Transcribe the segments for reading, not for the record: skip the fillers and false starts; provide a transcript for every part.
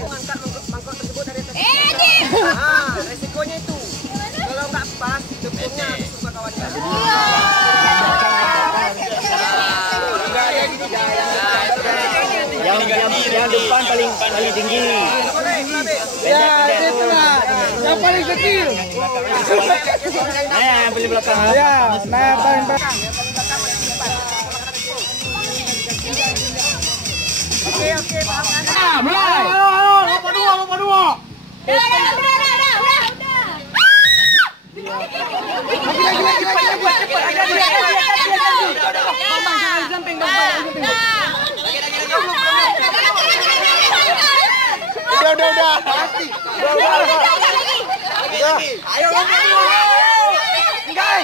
Angkat mangkok tersebut dari atas. Resikonya itu. Kalau nggak pas, tepungnya suka kawannya. Yang depan paling tinggi. Ya, itulah. Yang paling kecil. Nah, yang paling belakang. Ya, nah paling belakang. Oke, paham. Mulai. Lompat dua. Udah. Udah. Pasti. Ayo lompat dulu. Enggak.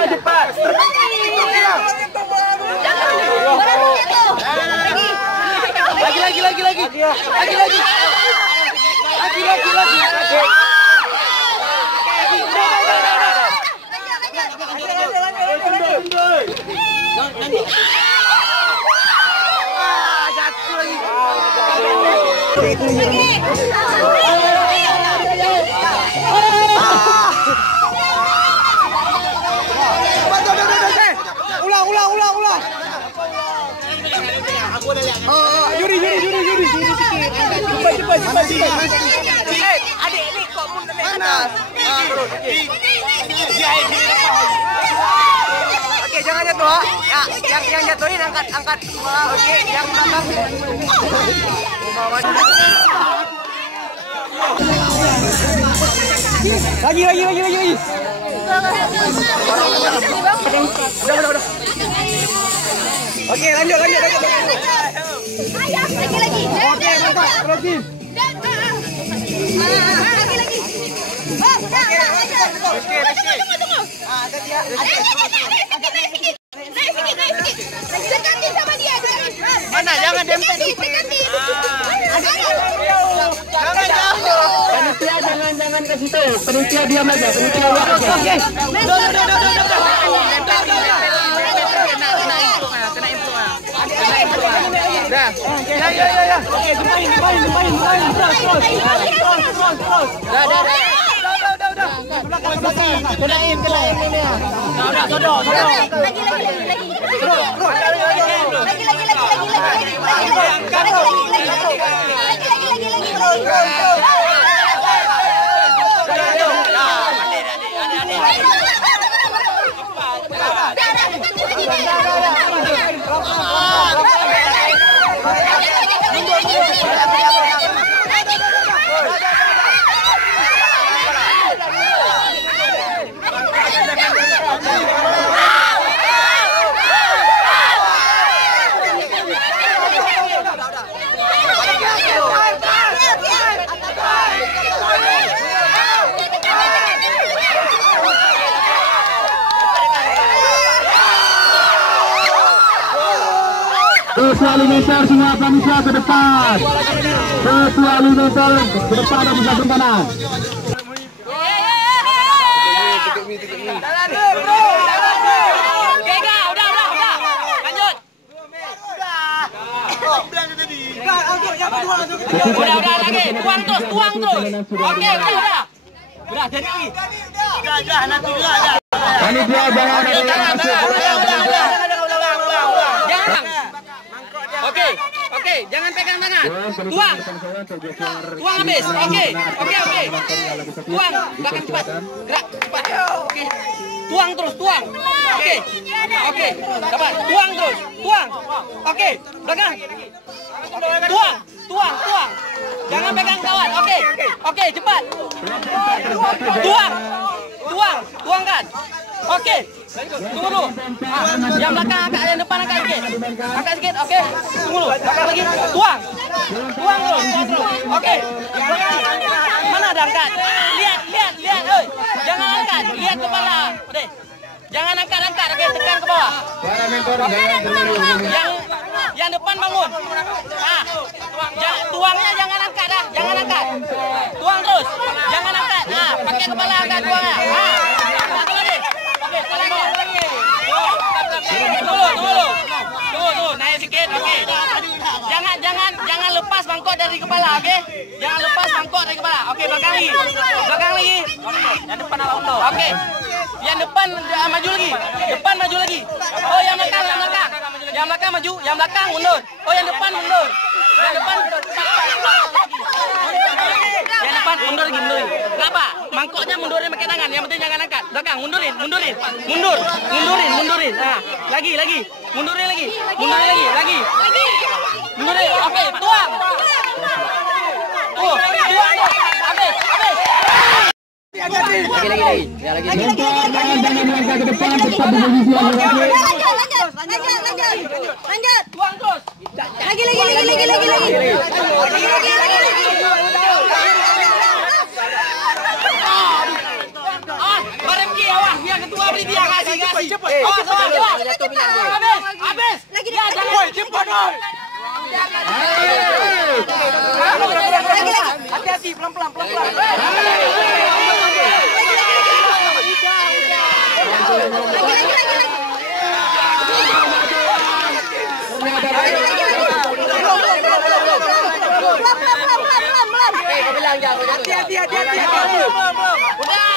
Cepat. Ulang. Aku udah lihat. Juri sikit. Cepat. Adik ini kok mundur ke atas. Oke, jangan jatuh. Ya, yang jatuhin angkat kepala. Oke, yang belakang. Lagi. Udah. Oke, lanjut. Lagi. Oke, mantap. Terusin. Tunggu. Dekati sama dia. Mana? Jangan dempet. Panitia jangan kasih tahu. Panitia diam aja. Oke. Kena info. Dah. Ya. Oke, gempain. Terus. Dah. Kenain ini ya. Udah, sodok. Lagi. Kecuali meter semua panitia ke depan. Kecuali meter ke depan dan bisa kanan. Udah lagi. Tuang terus. Oke, udah. Udah jadi. Udah nanti dulu aja. Panitia jangan ada yang masuk. Oke, jangan pegang tangan. Tuang habis. Oke. Tuang, belakang cepat. Gerak cepat. Oke. Tuang terus. Oke. Dapat. Tuang terus. Oke, belakang. Tuang. Jangan pegang kawan. Oke, cepat. Tuangkan. Oke, Tunggu dulu. Yang belakang angkat, yang depan angkat sikit. Angkat sikit, okey. Tunggu dulu. Belakang lagi. Tuang. Tuang terus. Okey. Mana ada angkat? Lihat. Oi. Jangan angkat. Lihat kepala. Okey. Jangan angkat. Okey, tekan ke bawah. Yang depan bangun. Tuangnya jangan angkat dah. Jangan angkat. Tuang terus. Jangan angkat. Pakai kepala angkat tuangnya. Satu lagi. Okey, salah lagi. Tunggu. Naik sikit. Okey. Jangan lepas mangkuk dari kepala, okey? Jangan lepas mangkuk dari kepala. Okey, belakang lagi. Yang depan ala undur. Okey. Yang depan maju lagi. Depan maju lagi. Oh, yang belakang. Yang belakang maju, yang belakang mundur. Oh, yang depan mundur. Yang depan mundur lagi. Kenapa? Mangkoknya mundurin pakai tangan. Yang penting jangan angkat. Belakang mundurin. Mundurin. Lagi. Mundurin lagi. Mundurin. Okey, tuang. Tuang. Habis. Lagi. Jangan melangkah ke depan, tetap di posisi yang berada. Lanjut. Tuang terus. Lagi. Barem ki awak, yang ketua beri dia kasih. Awas. Habis. Ya, jangan cepat oi. Hati-hati, pelan-pelan. Hati-hati. Udah.